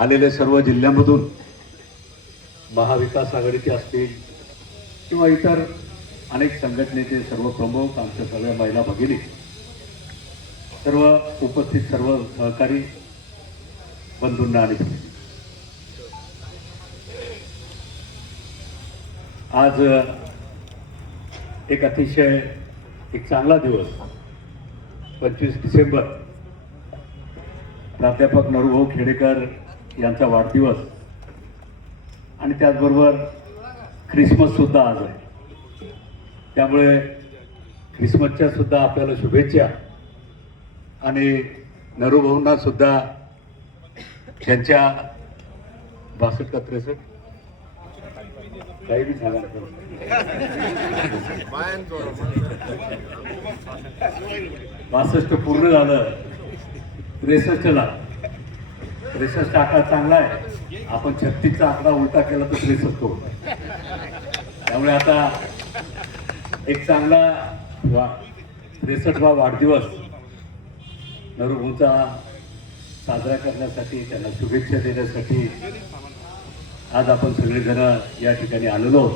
आलेले सर्व जिल्ह्यांमधून महाविकास आघाडीचे असतील किंवा इतर अनेक संघटनेचे सर्व प्रमुख, आमच्या सगळ्या महिला भगिनी, सर्व उपस्थित सर्व सहकारी बंधूंना आणि आज एक अतिशय चांगला दिवस 25 डिसेंबर प्राध्यापक नरूभाऊ खेडेकर यांचा वाढदिवस आणि त्याचबरोबर ख्रिसमस सुद्धा आज आहे. त्यामुळे ख्रिसमसच्या सुद्धा आपल्याला शुभेच्छा आणि नरूभाऊंना सुद्धा त्यांच्या 62 का 63 काही बी सांगा 62 पूर्ण झालं. 63ला 63 आकडा चांगला आहे. आपण 36चा आकडा उलटा केला तर 63 होतो. त्यामुळे आता एक चांगला 63वा वाढदिवस नरूभाऊंचा साजरा करण्यासाठी, त्यांना शुभेच्छा देण्यासाठी आज आपण सगळेजण या ठिकाणी आलेलो.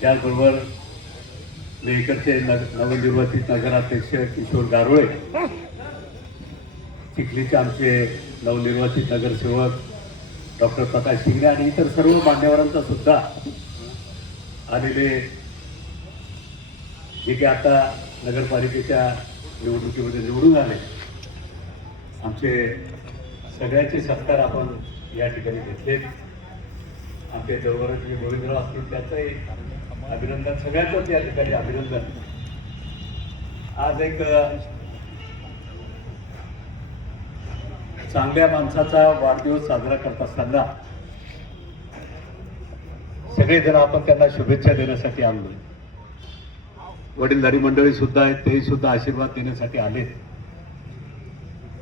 त्याचबरोबर इकडचे नवनिर्वाचित नगराध्यक्ष किशोर गारोळे, चिखलीचे आमचे नवनिर्वाचित नगरसेवक डॉक्टर प्रकाश शिंगणे आणि इतर सर्व मान्यवरांचा सुद्धा आलेले, जे की आता नगरपालिकेच्या निवडणुकीमध्ये निवडून आले, आमचे सगळ्यांचे सत्कार आपण या ठिकाणी घेतले. आमचे जवळचे गोविंदराव असतील त्याचंही अभिनंदन, सगळ्यांचंच या ठिकाणी अभिनंदन. आज एक चांगल्या माणसाचा वाढदिवस साजरा करत असताना सगळेजण आपण त्यांना शुभेच्छा देण्यासाठी आलो. वडीलधारी मंडळी सुद्धा आहेत, तेही सुद्धा आशीर्वाद देण्यासाठी आले.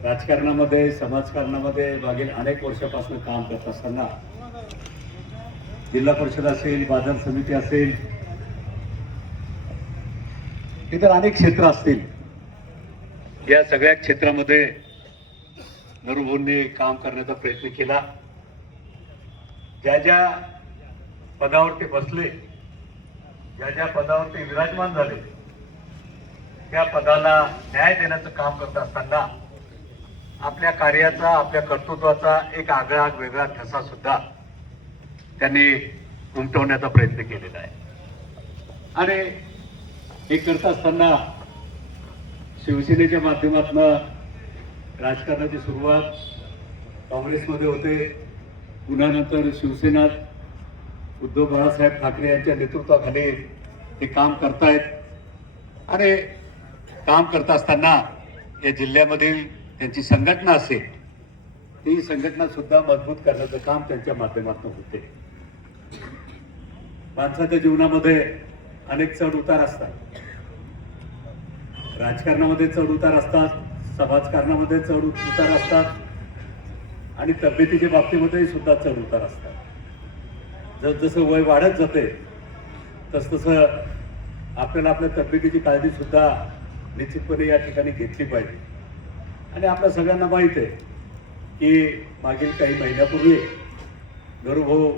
राजकारणामध्ये, समाजकारणामध्ये मागील अनेक वर्षापासून काम करत असताना जिल्हा परिषद असेल, बाजार समिती असेल, इतर अनेक क्षेत्र असतील, या सगळ्या क्षेत्रामध्ये नरूभाऊंनी काम करण्याचा प्रयत्न केला. ज्या ज्या पदावरती बसले, ज्या ज्या पदावरती विराजमान झाले, त्या पदाला न्याय देण्याचं काम करत असताना आपल्या कार्याचा, आपल्या कर्तृत्वाचा एक आगळा वेगळा ठसा सुद्धा त्यांनी उमटवण्याचा प्रयत्न केलेला आहे. आणि हे करत असताना शिवसेनेच्या माध्यमातून राजकारणाची सुरुवात काँग्रेसमध्ये होते, पुन्हा नंतर शिवसेनात उद्धव बाळासाहेब ठाकरे यांच्या नेतृत्वाखाली ते काम करतायत. आणि काम करत असताना या जिल्ह्यामधील त्यांची संघटना असेल, ती संघटना सुद्धा मजबूत करण्याचं काम त्यांच्या माध्यमातून होते. माणसाच्या जीवनामध्ये अनेक चढ उतार असतात. राजकारणामध्ये चढ उतार असतात, समाजकारणामध्ये चढ उतार असतात आणि तब्येतीच्या बाबतीमध्ये सुद्धा चढ उतार असतात. जसं वय वाढत जाते तसतसं आपल्याला आपल्या तब्येतीची काळजी सुद्धा निश्चितपणे या ठिकाणी घेतली पाहिजे. आणि आपल्या सगळ्यांना माहीत आहे की मागील काही महिन्यापूर्वी नरूभाऊ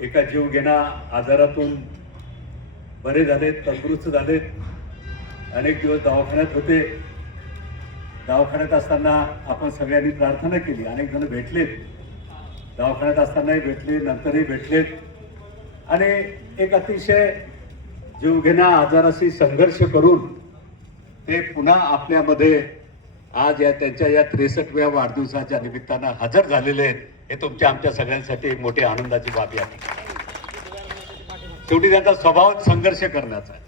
एका जीवघेण्या आजारातून बरे झालेत, तंदुरुस्त झालेत. अनेक दिवस दवाखान्यात होते. दवाखान्यात असताना आपण सगळ्यांनी प्रार्थना केली. अनेक जण भेटलेत, दवाखान्यात असतानाही भेटले, नंतरही भेटलेत. आणि एक अतिशय जीवघेण्या आजाराशी संघर्ष करून ते पुन्हा आपल्यामध्ये आज त्यांच्या या 63व्या वाढदिवसाच्या निमित्तानं हजर झालेले आहेत. हे तुमच्या आमच्या सगळ्यांसाठी एक मोठी आनंदाची बाब आहे. शेवटी त्यांचा स्वभाव संघर्ष करण्याचा आहे.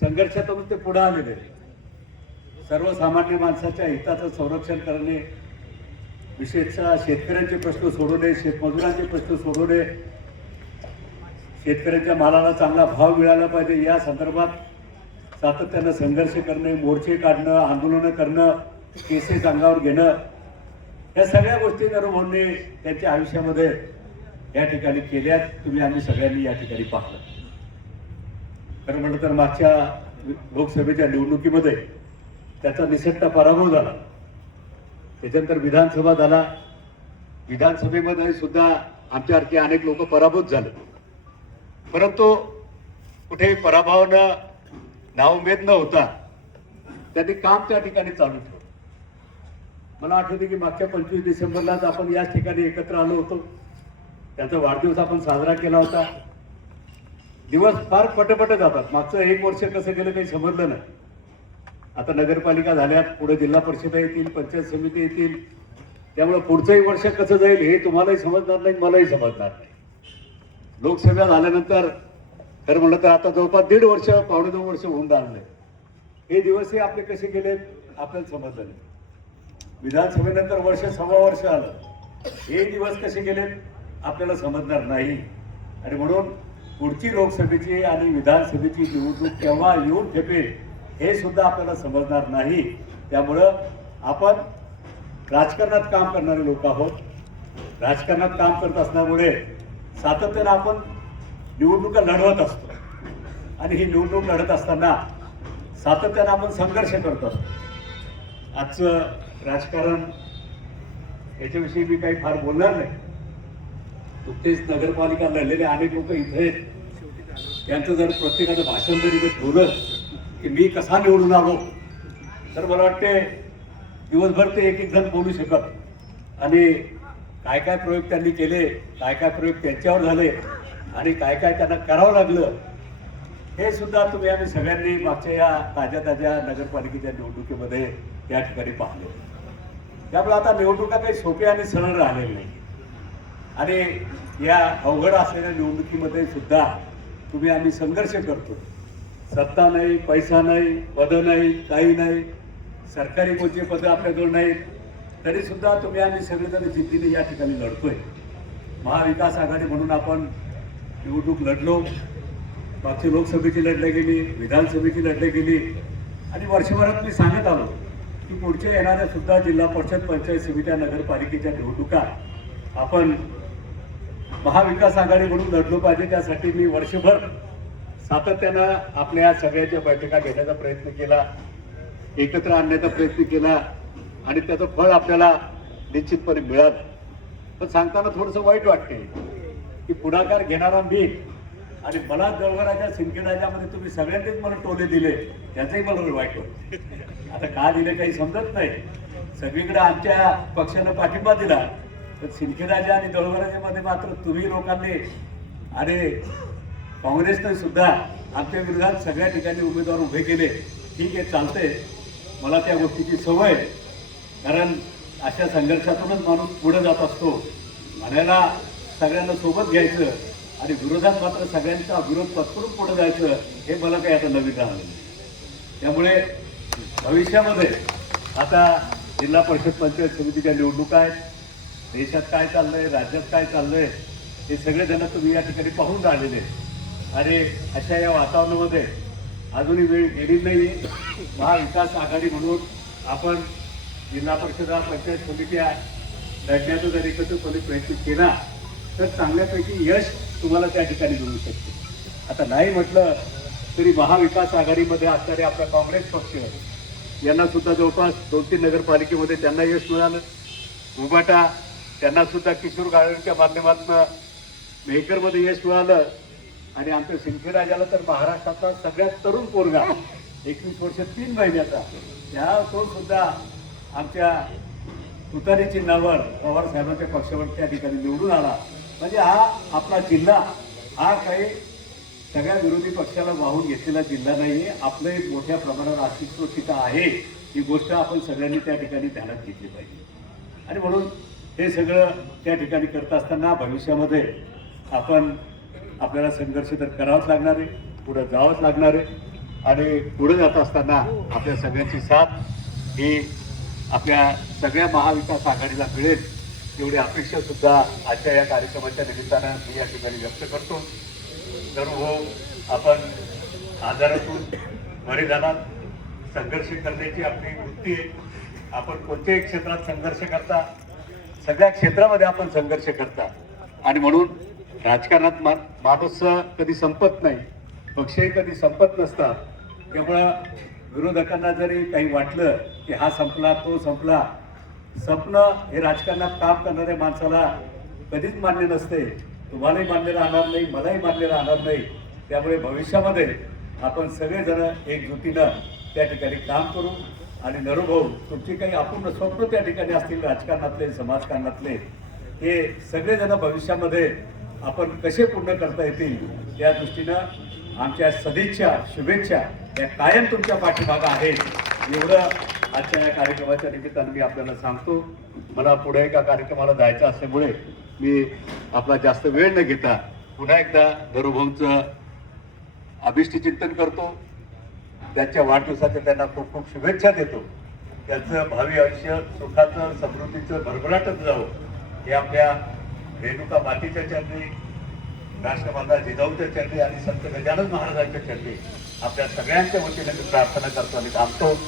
संघर्षातून ते पुढे आलेले. सर्वसामान्य माणसाच्या हिताचं संरक्षण करणे, विशेषतः शेतकऱ्यांचे प्रश्न सोडवणे, शेतमजुरांचे प्रश्न सोडवणे, शेतकऱ्यांच्या मालाला चांगला भाव मिळाला पाहिजे या संदर्भात सातत्यानं संघर्ष करणे, मोर्चे काढणं, आंदोलनं करणं, केसेस अंगावर घेणं, या सगळ्या गोष्टी नरूभाऊंनी त्यांच्या आयुष्यामध्ये या ठिकाणी केल्यात. तुम्ही आम्ही सगळ्यांनी या ठिकाणी पाहिलं. खरं म्हटलं तर मागच्या लोकसभेच्या निवडणुकीमध्ये त्याचा निसटता पराभव झाला. त्याच्यानंतर विधानसभा झाला. विधानसभेमध्ये सुद्धा आमच्यासारखे अनेक लोक पराभूत झाले, परंतु कुठेही पराभवानं नाउमेद न होता त्यांनी काम त्या ठिकाणी चालू ठेवलं. मला आठवते की मागच्या 25 डिसेंबरलाच आपण याच ठिकाणी एकत्र आलो होतो. त्याचा वाढदिवस आपण साजरा केला होता. दिवस फार पटपट जातात. मागचं 1 वर्ष कसं गेलं काही समजलं नाही. आता नगरपालिका झाल्यात, पुढे जिल्हा परिषद येतील, पंचायत समिती येतील, त्यामुळे पुढचंही वर्ष कसं जाईल हे तुम्हालाही समजणार नाही, मलाही समजणार नाही. लोकसभा झाल्यानंतर खरं म्हणलं तर आता जवळपास 1.5 वर्ष, पावणे 2 वर्ष होऊन राहिले. हे दिवसही आपले कसे गेलेत आपल्याला समजलं नाही. विधानसभेनंतर वर्ष, सव्वा वर्ष आलं, हे दिवस कसे गेलेत आपल्याला समजणार नाही. आणि म्हणून पुढची लोकसभेची आणि विधानसभेची निवडणूक केव्हा येऊन ठेपेल हे सुद्धा आपल्याला समजणार नाही. त्यामुळं आपण राजकारणात काम करणारे लोक आहोत. राजकारणात काम करत असल्यामुळे सातत्यानं आपण निवडणुका लढवत असतो आणि ही निवडणूक लढत असताना सातत्यानं आपण संघर्ष करत असतो. आजचं राजकारण याच्याविषयी मी काही फार बोलणार नाही. नुकतेच नगरपालिका लढलेले अनेक लोक इथे आहेत. त्यांचं जर प्रत्येकाचं भाषण जर इथे ठेवलं की मी कसा निवडून आलो, तर मला वाटते दिवसभर ते एक जण बोलू शकत. आणि काय काय प्रयोग त्यांनी केले, काय काय प्रयोग त्यांच्यावर झाले आणि काय काय त्यांना करावं लागलं, हे सुद्धा तुम्ही आम्ही सगळ्यांनी मागच्या या ताज्या नगरपालिकेच्या निवडणुकीमध्ये या ठिकाणी पाहिले. त्यामुळे आता निवडणुका काही सोप्या आणि सरळ राहिलेल्या नाही. आणि या अवघड असलेल्या निवडणुकीमध्ये सुद्धा तुम्ही आम्ही संघर्ष करतो. सत्ता नाही, पैसा नाही, पदं नाही, काही नाही, सरकारी कोणती पदं आपल्याजवळ नाहीत, तरी सुद्धा तुम्ही आम्ही सगळेजण जिद्दीने या ठिकाणी लढतोय. महाविकास आघाडी म्हणून आपण निवडणूक लढलो. मागची लोकसभेची लढली गेली, विधानसभेची लढली गेली आणि वर्षभरात मी सांगत आलो की पुढच्या येणाऱ्या सुद्धा जिल्हा परिषद, पंचायत समित्या, नगरपालिकेच्या निवडणुका आपण महाविकास आघाडी म्हणून लढलो पाहिजे. त्यासाठी मी वर्षभर सातत्यानं आपल्या सगळ्याच्या बैठका घेण्याचा प्रयत्न केला, एकत्र आणण्याचा प्रयत्न केला आणि त्याचं फळ आपल्याला निश्चितपणे मिळालं. पण सांगताना थोडंसं वाईट वाटते की पुढाकार घेणारा मी आणि मला जळगावच्या सिंदखेडराजामध्ये तुम्ही सगळ्यांनीच मला टोले दिले, त्याचंही मला वाईट वाटते. आता का दिले काही समजत नाही. सगळीकडे आमच्या पक्षानं पाठिंबा दिला, पण सिंदखेडराजा आणि जळगावराजामध्ये मात्र तुम्ही लोकांनी आणि काँग्रेसने सुद्धा आमच्या विरोधात सगळ्या ठिकाणी उमेदवार उभे केले. ठीक आहे, चालतंय, मला त्या गोष्टीची सवय, कारण अशा संघर्षातूनच माणूस पुढे जात असतो. म्हणायला सगळ्यांना सोबत घ्यायचं आणि विरोधात मात्र सगळ्यांचा विरोध पत्करून पुढे जायचं, हे मला काही आता नवीन राहिलं नाही. त्यामुळे भविष्यामध्ये आता जिल्हा परिषद, पंचायत समितीच्या निवडणुका आहेत. देशात काय चाललंय, राज्यात काय चाललंय, हे सगळेजण तुम्ही या ठिकाणी पाहून राहिलेले. आणि अशा या वातावरणामध्ये अजूनही वेळ गेली नाही. महाविकास आघाडी म्हणून आपण जिल्हा परिषद, पंचायत समित्या लढण्याचा जर एकत्रितपणे प्रयत्न केला तर चांगल्यापैकी यश तुम्हाला त्या ठिकाणी मिळू शकते. आता नाही म्हटलं तरी महाविकास आघाडीमध्ये असणारे आपला काँग्रेस पक्ष यांना सुद्धा जवळपास 2-3 नगरपालिकेमध्ये त्यांना यश मिळालं. उबाटा त्यांना सुद्धा किशोर गाळेंच्या माध्यमातून मेहकरमध्ये यश मिळालं. आणि आमच्या सिंदखेडराजाला तर महाराष्ट्रातला सगळ्यात तरुण पोरगा 21 वर्ष 3 महिन्याचा, तो सुद्धा आमच्या तुतारी चिन्हावर पवार साहेबांच्या पक्षावर त्या ठिकाणी निवडून आला. म्हणजे हा आपला जिल्हा हा काही सगळ्या विरोधी पक्षाला वाहून घेतलेला जिल्हा नाही आहे. आपलं एक मोठ्या प्रमाणावर अस्तित्व तिथं आहे. ही गोष्ट आपण सगळ्यांनी त्या ठिकाणी ध्यानात घेतली पाहिजे. आणि म्हणून हे सगळं त्या ठिकाणी करत असताना भविष्यामध्ये आपण आपल्याला संघर्ष तर करावाच लागणार आहे, पुढे जावंच लागणार आहे. आणि पुढे जात असताना आपल्या सगळ्यांची साथ ही आपल्या सगळ्या महाविकास आघाडीला मिळेल एवढी अपेक्षा सुद्धा आजच्या या कार्यक्रमाच्या निमित्तानं मी या ठिकाणी व्यक्त करतो. तर हो, आपण आजारातून बरे झालात. संघर्ष करण्याची आपली वृत्ती आहे. आपण कोणत्याही क्षेत्रात संघर्ष करता, सगळ्या क्षेत्रामध्ये आपण संघर्ष करता. आणि म्हणून राजकारणात माणूस कधी संपत नाही, पक्षही कधी संपत नसतात. त्यामुळं विरोधकांना जरी काही वाटलं की हा संपला, तो संपला, स्वप्न हे राजकारणात काम करणाऱ्या माणसाला कधीच मान्य नसते. तुम्हालाही मान्य राहणार नाही, मलाही मान्य राहणार नाही. त्यामुळे भविष्यामध्ये आपण सगळेजण एकजुटीनं त्या ठिकाणी काम करू. आणि नरूभाऊ, तुमची काही अपूर्ण स्वप्न त्या ठिकाणी असतील राजकारणातले, समाजकारणातले, हे सगळेजण भविष्यामध्ये आपण कसे पूर्ण करता येतील या दृष्टीनं आमच्या सदिच्छा, शुभेच्छा या कायम तुमच्या पाठीमागं आहेत. एवढं आजच्या या कार्यक्रमाच्या निमित्तानं मी आपल्याला सांगतो. मला पुढे एका कार्यक्रमाला जायचं असल्यामुळे मी आपला जास्त वेळ न घेता पुन्हा एकदा नरूभाऊंचं अभिष्ट चिंतन करतो. त्यांच्या वाढदिवसाच्या त्यांना खूप खूप शुभेच्छा देतो. त्यांचं भावी आयुष्य सुखाचं, समृद्धीचं, भरभराटच जावं हे आपल्या रेणुका मातेच्या चरणी, राष्ट्रमाता जिजाऊच्या चरणी आणि संत गजानन महाराजांच्या चरणी आपल्या सगळ्यांच्या वतीने मी प्रार्थना करतो आणि थांबतो.